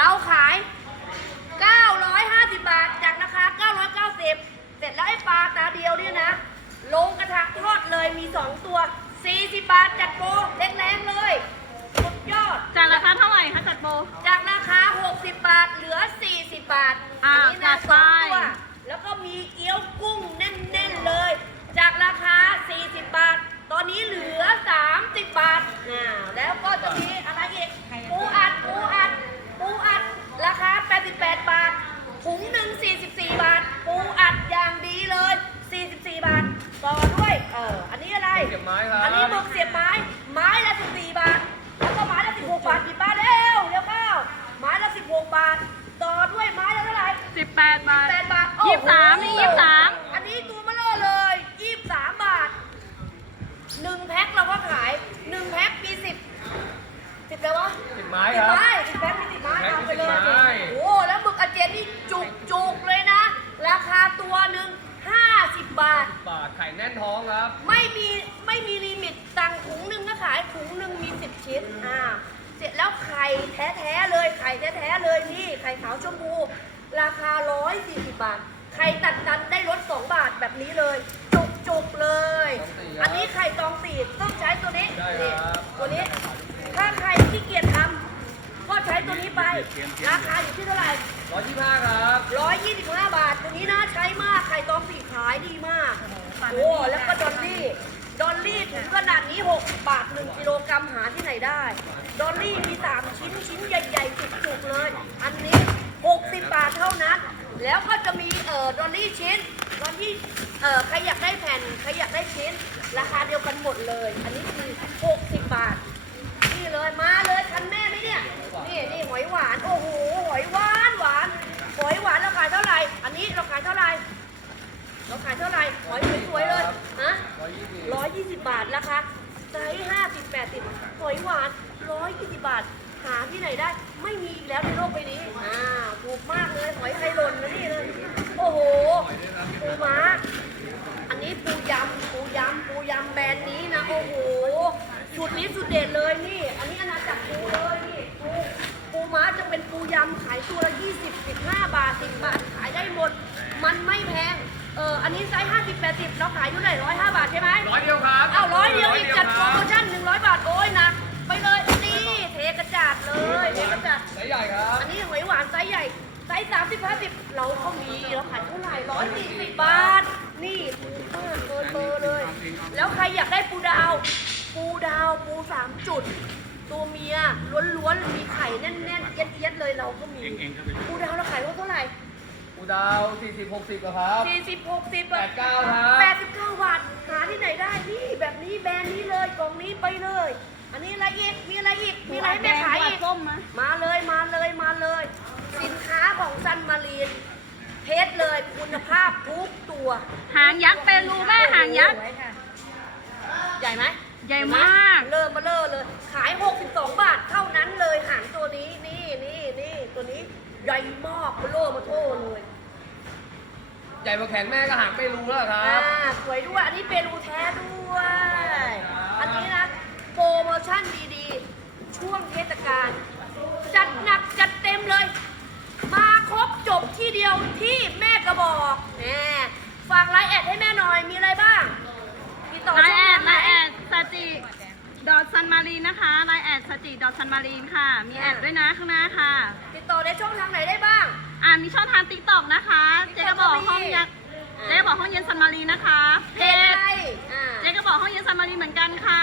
เราขาย 950 บาทจากราคา 990 เสร็จแล้วไอ้ปลาตาเดียวเนี่ยนะ ลงกระทะทอดเลยมี 2 ตัว 40 บาทจัดโปรเล็กๆเลยสุดยอด จากราคาเท่าไหร่คะจัดโปรจากราคา 60 บาทเหลือ 40 บาท อันนี้นะสอง 44 บาท ปูอัดอย่างดีเลย 44 บาท ต่อด้วย เออ อันนี้อะไร เสียบไม้ครับอันนี้หมึกเสียบไม้ ไม้ละ 14 บาท แล้วก็ไม้ละ 16 บาทกี่บาทเร็วเร็วเข้าไม้ละ 16 บาท ต่อด้วยไม้ละเท่าไหร่18บาท 8 บาทยี่สิบสามนี่ยี่สิบสาม อันนี้ตัวมาเลอเลย 23 บาทหนึ่งแพ็คเราก็ขายหนึ่งแพ็คมีสิบสิบเลยวะ สิบไม้สิครับไม้สิบแพ็คมีสิบไม้แพ็ค เอา มี ไปเลย สิบไม้ โอ้แล้วหมึกอาเจนนี่จุกจุกๆเลยนะ ราคาตัวหนึ่ง 50บาท บาทไข่แน่นท้องครับ ไม่มีไม่มีลิมิตสั่งถุงหนึ่งก็ขายถุงหนึ่งมีสิบชิ้นอ่าเสร็จแล้วไข่แท้ๆเลยไข่แท้ๆเลยนี่ไข่ขาวชมพูราคา140บาทไข่ตัดกันได้ลด2บาทแบบนี้เลย จุกจุกๆเลยตองสี่ครับอันนี้ไข่ตองสีต้องใช้ตัวนี้ได้นี่ครับตัวนี้ ถ้าใครขี้เกียจทำก็ ใช้ตัวนี้ไป ราคาอยู่ที่เท่าไหร่ร้อยยี่ห้าครับ125บาท ตัวนี้น่าใช้มาก ไข่ตองสีขายดีมาก โอ้ แล้วก็ดอลลี่ ดอลลี่ถุงขนาดนี้ 60 บาท 1 กิโลกรัมหาที่ไหนได้ ดอลลี่มี 3 ชิ้น ชิ้นใหญ่ๆ จุกๆ เลย อันนี้ 60 บาทเท่านั้น แล้วก็จะมีเอ่อดอลลี่ชิ้น ดอลลี่เอ่อใครอยากได้แผ่น ใครอยากได้ชิ้น ราคาเดียวกันหมดเลย อันนี้คือ 60 บาท นี่เลย มาเลยทันแม่ไหมเนี่นี่หอยหวาน โอ้โห หอยหวานหวาน หอยหวานเราขายเท่าไหร่ อันนี้เราขายเท่าไหร่ เราขายเท่าไหร่ หอยสวยๆเลยฮะร้อยยี่สิบบาทราคาไซส์ห้าสิบแปดสิบหอยหวานร้อยยี่สิบบาท หาที่ไหนได้ ไม่มีอีกแล้วในโลกใบนี้ อ่า ถูกมากเลย หอยไทยหล่นนะนี่เลยโอ้โห ปูม้า อันนี้ปูยำ ปูยำ ปูยำแบรนด์นี้นะ โอ้โหสุดนี้สุดเด็ดเลยนี่ อันนี้อาณาจักรปูเลยนี่ปู ปูม้าจะ เป็นปูยำขายตัวละ 20 15 บาท 10 บาท ขายได้หมด มันไม่แพง เออ อันนี้ไซส์50 80 เราขายอยู่ไหน105 บาทใช่ไหมร้อยเดียวครับเอาร้อยเดียวอีกจัดโปรคโมบชั่น 100 บาท โอ้ยหนัก ไปเลย นี่เทกระจาดเลย เทกระจาด ไซส์ใหญ่ครับ อันนี้หอยหวานไซส์ใหญ่ ไซส์สามสิบห้าสิบเราก็มี เราขายเท่าไหร่ร้อยสี่สิบบาท นี่ถูกมากเกินเบอร์เลย แล้วใครอยากได้ปูดาว ปูดาว ปูสามจุด ตัวเมียล้วนๆมีไข่แน่นๆเอียดๆเลยเราก็มีปูดาวเราขายเท่าไหร่ปูดาวสี่สิบหกสิบครับสี่สิบหกสิบแปดเก้าครับแปดสิบเก้าบาทหาที่ไหนได้นี่แบบนี้แบรนด์นี้เลยกล่องนี้ไปเลย อันนี้อะไรอีกมีอะไรอีกมีอะไรให้แม่ขายอีกส้มมะมาเลยมาเลยมาเลย สินค้าของซันมารีนเทสเลยคุณภาพทุกตัว หางยักษ์เป็นรูแม่หางยักษ์ใหญ่ไหม ใหญ่มาก เริ่มมาเลอเลย ขาย 62 บาทเท่านั้นเลยหางตัวนี้นี่นี่นี่ตัวนี้ใหญ่มากเบลอมาโทเลยใหญ่กว่าแขนแม่ก็หางไม่รู้แล้วคอ่ารับสวยด้วยอันนี้เป็นรูแท้ด้วย อันนี้นะโปรโมชั่นดีๆ ช่วงเทศกาลจัดหนักจัดเต็มเลย มาครบจบที่เดียวที่แม่กระบอกแหมฝากไลน์แอดให้แม่หน่อย มีอะไรบ้างติดต่อ ไลน์แอด ช่ง ไล ทาง น์แอ หน ดสจิดอทซันมารีนนะคะไลน์แอดสจิดอท ซันมารีนค่ะ มีแอดด้วยนะข้างหน้าค่ะ ติดต่อในช่องทางไหนได้บ้าง อ่ามีช่องทางติ๊กต็อกนะคะ เจ๊กระบอกห้องยักษ์เจ๊กระบอกห้องเย็นซันมารีนนะคะเพเพจจอะไรอ่าเจ๊กระบอกห้องเย็นซันมารีนเหมือนกันค่ะ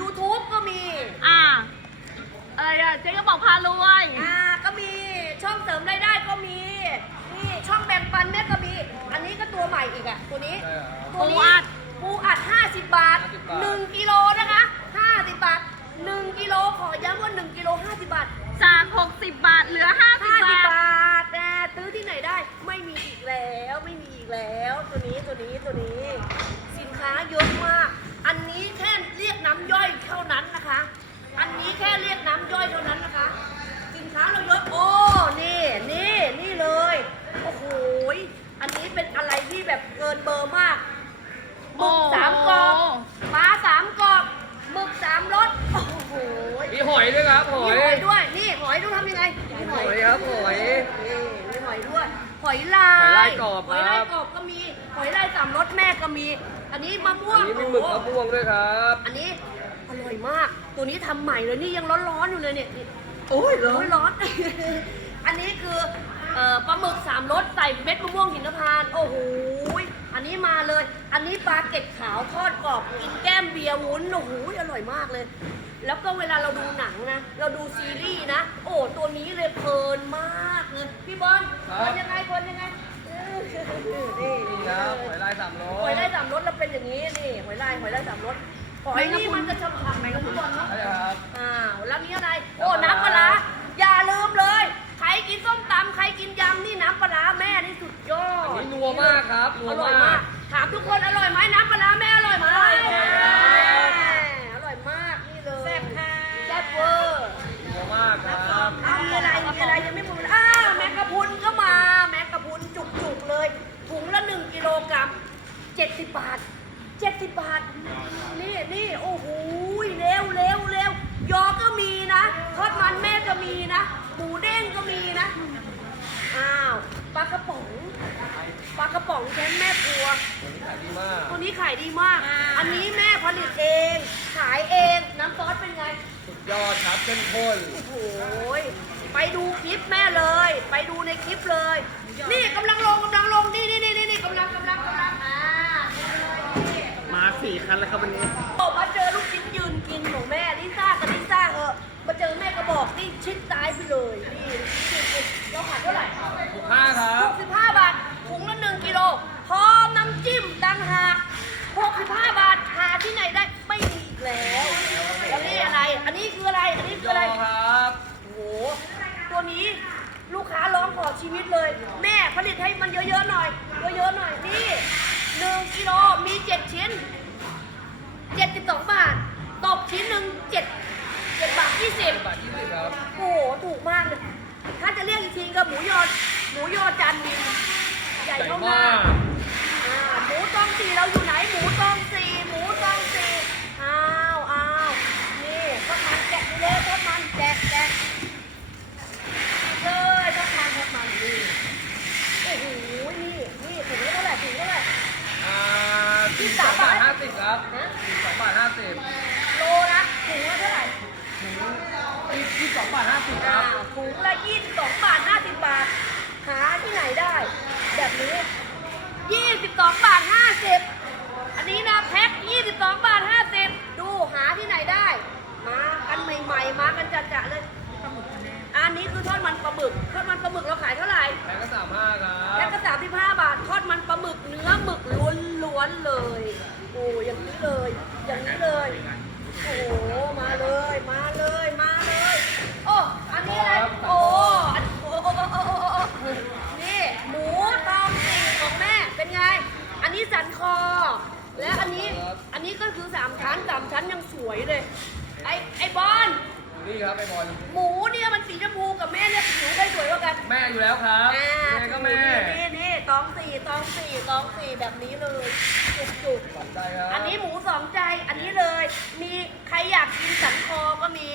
ยูทูบก็มี อ่าอะไรอะเจ๊กระบอกพารวย อ่าก็มีช่องเสริมรายได้ก็มีนี่ช่องแบ่งปันแม่ก็มี อันนี้ก็ตัวใหม่อีกอะ ตัวนี้ ใช่ครับ ตัวนี้ ปูอัด ปูอัด 50 บาท 50บาท 1กิโลนะคะ 50 บาท 1กิโลขอย้ำว่า 1กิโล50 บาท จาก 60 บาท เหลือ 50 50 บาท บาท แต่ซื้อที่ไหนได้ ไม่มีอีกแล้ว ไม่มีอีกแล้ว ตัวนี้ ตัวนี้ ตัวนี้ สินค้าเยอะมาก อันนี้แค่เรียกน้ำย่อยเท่านั้นนะคะ อันนี้แค่เรียกน้ำย่อยเท่านั้นนะคะ สินค้าเราเยอะ โอ้ นี่ นี่ นี่เลย โอ้โหยอันนี้เป็นอะไรที่แบบเกินเบอร์มาก หมึกสามกรอบปลาสามกรอบหมึกสามรส โอ้โหย มี หอยด้วยครับหมีอยหอยด้วย นี่หอยต้องทำยังไงมีหอยครับหอย นี่มีหอยด้วย หอยลายหอยลายกรอบหอยลายครับ กรอบก็มี หอยลายสามรสแม่ก็มี อันนี้มะม่วอังนนี้มีหมึกมะม่วงด้วยครับ อันนี้อร่อยมาก ตัวนี้ทำใหม่เลยนี่ยังร้อนๆอยู่เลยเนี่ยนี่โอ้ยเหรอ โอ้ยร้อน อันนี้คือเอ่อปลาหมึกสามรสใส่เม็ดมะม่วงหินพานต์โอ้โหยอันนี้มาเลย อันนี้ปลาเก็ดขาวทอดกรอบกินแก้มเบียร์วุ้นโอ้โหยอร่อยมากเลย แล้วก็เวลาเราดูหนังนะ เราดูซีรีส์นะ โอ้ตัวนี้เลยเพลินมากเลยพี่บอลครับคนยังไงคนยังไงเออนี่นี่ครับหอยลายสามโลหอยไล่สามรสเราเป็นอย่างนี้นี่หอยลายหอยไล่สามรสหอยนี่มันจะฉ่ำๆไหมครับพี่บอลเนาะใช่ครับอ้าวแล้วนี้อะไร โอ้น้ำปลาร้าอย่าลืมเลย ใครกินส้มตำใครกินยำนี่น้ำปลาร้าแม่นี่สุดยออันดนี้นัวมากครับนัวอร่อยมามากกถามทุกคนอร่อยไหมน้ำปลาร้าแม่อร่อยไหม อร่อยครับ อร่อยมากนี่เลย แซ่บค่ะ แซ่บเวอร์ นัวมากครับ อ้าวมีอะไรมีอะไรยังไม่หมดอ้าวแมงกะพรุนก็มา แมงกะพรุนจุกๆเลย ถุงละหนึ่งกิโลกรัมเจ็ดสิบบาทเจ็ดสิบบาท นี่นี่โอ้โหเร็วเร็วเร็วยอก็มีนะทอดมันแม่ก็มีนะ หมูเด้งก็มีนะ อ้าวปลากระป๋องปลากระป๋องแทนแม่ครัวขายดีมากตัวนี้ขายดีมากอ่าอันนี้แม่ผลิตเอง ขายเอง น้ำซอสเป็นไง สุดยอดครับเข้มข้นโอ้โหยไปดูคลิปแม่เลย ไปดูในคลิปเลย นี่กำลังลงกำลังลง นี่นี่นี่นี่นี่กำลังกำลังกำลังอ่านี่เลยนี่มาสี่คันแล้วครับวันนี้ อแม่ก็บอกนี่ชิดซ้ายไปเลยนี่ลูกชิ้นยืนกินเราขายเท่าไหร่ถูกห้าครับ 65 บาทถุงละ1กิโลพร้อมน้ำจิ้มต่างหาก65 บาทหาที่ไหนได้ไม่มีอีกแล้วแล้วนี่อะไร อันนี้คืออะไร อันนี้คืยอออะไร ครับโอ้โห ตัวนี้ลูกค้าร้องขอชีวิตเลย แม่ผลิตให้มันเยอะๆหน่อย เยอะๆหน่อยนี่หนึ่งกิโลมี 7 ชิ้น 72 บาท ตกชิ้นหนึ่ง7 7บาท 20 บาทยี่สิบครับ โอ้โห ถูกมากเลย ถ้าจะเรียกอีกทีก็หมูยอหมูยอจานดินใหญ่ ใหญ่ เท่าหน้ามาก อ่าหมูตองสี่เราอยู่ไหน หมูตองสี่หมูตองสี่อ้าวอ้าวนี่ทอดมันแกะไปเลยทอดมันแจกแจกเลยทอดมันทอดมันนี่โอ้โห นี่นี่ถุงละเท่าไหร่ถุงละเท่าไหร่ อ่า ที่ ที่ สา สาม ม บา บา ท ทห้าสิบครับ ฮะ ที่สองบาทห้าสิบ โลนะถุงละเท่าไหร่ ที่สองบาทห้าสิบค อ่า รับ ถุงละ22บาท 50 บาท หาที่ไหนได้ แบบนี้ 22 บาท 50 อันนี้นะแพ็ค 22 บาท 50 ดูหาที่ไหนได้ มากันใหม่ๆ มากันจัดๆเลย อันนี้คือทอดมันปลาหมึก ทอดมันปลาหมึกเราขายเท่าไหร่ แพ็คก็สามห้าครั แพ็ บ คก็35 บาท ทอดมันปลาหมึกเนื้อหมึกล้วนๆเลย โอ้อย่างนี้เลย อย่างนี้เลย โอ้โห มาเลย มาเลย มาเลย โอ้ อันนี้อะไร โอ้อันโอ้โอ้โอ้โอ้โอ้โอ้นี่ หมูตองสีของแม่ เป็นไง อันนี้สันคอ และอันนี้ อันนี้ก็คือสามชั้นสามชั้นยังส วยเลย ไอไอบอล นี่ครับไอ้บอลหมูเนี่ยมันสีชมพูกับแม่เนี่ยผิวใครสวยกว่ากันแม่อยู่แล้วครับอ่าแม่ก็แม่นี่นี่ตองสี่ตองสี่ตองสี่แบบนี้เลย จุกจุกสองใจครับอันนี้หมูสองใจ อันนี้เลย มีใครอยากกินสันคอก็มี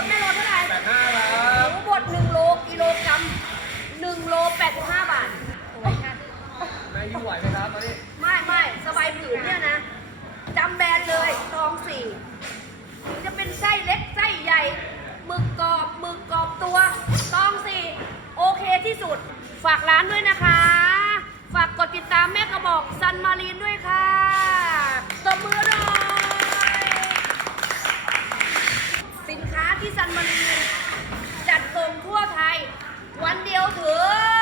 ดแม่โลเท่าไหร่แปดห้าครัหบมูบดหนึ่งโลกิโลกรัมหนึ่งโลแปดสิบห้าบาทแม่ยิ้มไหวไหมครับตอนนี้ไม่ไม่สบายผืนเนี่ยนะจำแบรนด์เลยตองสี่ถึงจะเป็นไส้เล็กไส้ใหญ่หมึกกรอบหมึกกรอบตัวตองสี่โอเคที่สุด ฝากร้านด้วยนะคะ ฝากกดติดตามแม่กระบอกซันมารีนด้วยค่ะตบมือหน่อย ที่ซันมารีนจัดส่งทั่วไทย วันเดียวถึง